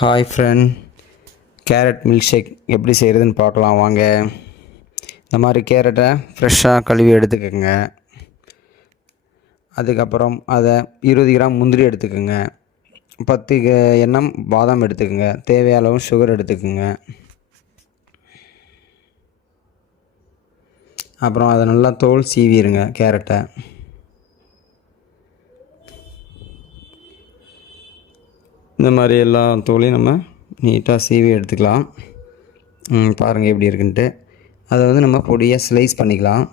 Hi friend, carrot milk shake எப்படி செய்கிறதுன்னு பார்க்கலாம் வாங்க. இந்த மாதிரி கேரட்டை ஃப்ரெஷ்ஷாக கழுவி எடுத்துக்கோங்க. அதுக்கப்புறம் அதை 20 கிராம் முந்திரி எடுத்துக்கோங்க, 10 எண்ணம் பாதாம் எடுத்துக்கோங்க, தேவையான அளவு சுகர் எடுத்துக்கோங்க. அப்புறம் அதை நல்லா தோல் சீவிடுங்க. கேரட்டை இந்த மாதிரி எல்லா தோலையும் நம்ம நீட்டாக சீவி எடுத்துக்கலாம். பாருங்கள் எப்படி இருக்குன்ட்டு. அதை நம்ம பொடியாக ஸ்லைஸ் பண்ணிக்கலாம்.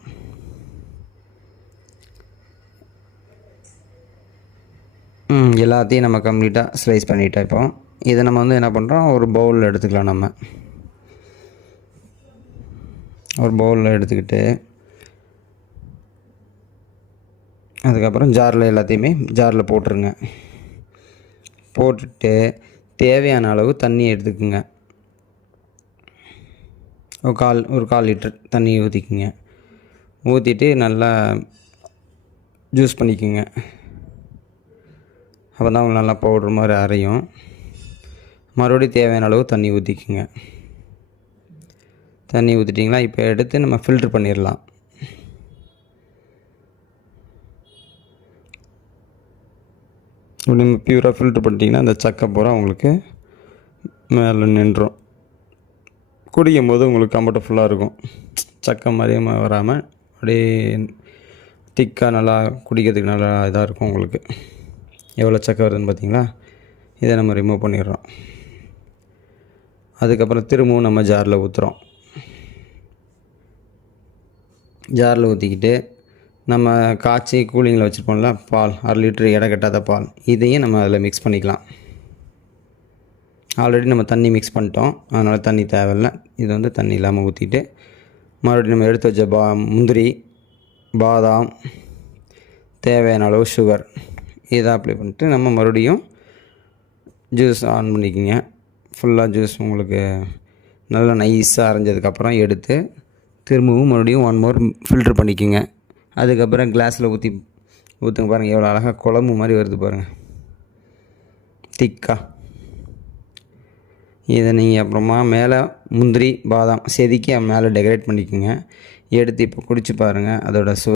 எல்லாத்தையும் நம்ம கம்ப்ளீட்டாக ஸ்லைஸ் பண்ணிட்டோம். இப்போ இதை நம்ம என்ன பண்ணுறோம், ஒரு பவுலில் எடுத்துக்கலாம். நம்ம ஒரு பவுலில் எடுத்துக்கிட்டு அதுக்கப்புறம் ஜாரில் எல்லாத்தையுமே ஜாரில் போட்டுருங்க. போட்டுட்டு தேவையான அளவு தண்ணி எடுத்துக்குங்க. ஒரு கால் லிட்டர் தண்ணி ஊற்றிக்குங்க. ஊற்றிட்டு நல்லா ஜூஸ் பண்ணிக்கோங்க. அப்போ தான் உங்களுக்கு நல்லா பவுட்ரு மாதிரி அரையும். மறுபடியும் தேவையான அளவு தண்ணி ஊற்றிக்குங்க. தண்ணி ஊற்றிட்டிங்களா, இப்போ எடுத்து நம்ம ஃபில்ட்ரு பண்ணிடலாம். நம்ம பியூராக ஃபில்ட்ரு பண்ணிட்டிங்கன்னா அந்த சக்கை பூரா உங்களுக்கு மேலே நின்றும். குடிக்கும் போது உங்களுக்கு கம்ஃபர்டபுல்லாக இருக்கும். சக்கை மாதிரியே வராமல் அப்படியே திக்காக நல்லா குடிக்கிறதுக்கு நல்லா இதாக இருக்கும். உங்களுக்கு எவ்வளோ சக்கை வருதுன்னு பார்த்தீங்களா. இதை நம்ம ரிமூவ் பண்ணிடுறோம். அதுக்கப்புறம் திரும்பவும் நம்ம ஜாரில் ஊற்றுறோம். ஜாரில் ஊற்றிக்கிட்டு நம்ம காய்ச்சி கூலிங்கில் வச்சுருப்போம்ல பால், 1/2 லிட்டர் எடை கட்டாத பால், இதையும் நம்ம அதில் மிக்ஸ் பண்ணிக்கலாம். ஆல்ரெடி நம்ம தண்ணி மிக்ஸ் பண்ணிட்டோம், அதனால் தண்ணி தேவையில்லை. இது தண்ணி இல்லாமல் ஊற்றிட்டு மறுபடியும் நம்ம எடுத்து வச்ச முந்திரி, பாதாம், தேவையான அளவு சுகர், இதை அப்ளை பண்ணிட்டு நம்ம மறுபடியும் ஜூஸ் ஆன் பண்ணிக்கோங்க. ஃபுல்லாக ஜூஸ் உங்களுக்கு நல்லா நைஸாக அரைஞ்சதுக்கப்புறம் எடுத்து திரும்பவும் மறுபடியும் 1 மோர் ஃபில்ட்ரு பண்ணிக்கோங்க. அதுக்கப்புறம் கிளாஸில் ஊற்றுங்க. பாருங்கள் எவ்வளோ அழகாக குழம்பு மாதிரி வருது பாருங்கள், திக்காக. இதை நீங்கள் அப்புறமா மேலே முந்திரி பாதாம் செதுக்கி மேலே டெக்கரேட் பண்ணிக்கோங்க. எடுத்து இப்போ குடிச்சு பாருங்கள். அதோட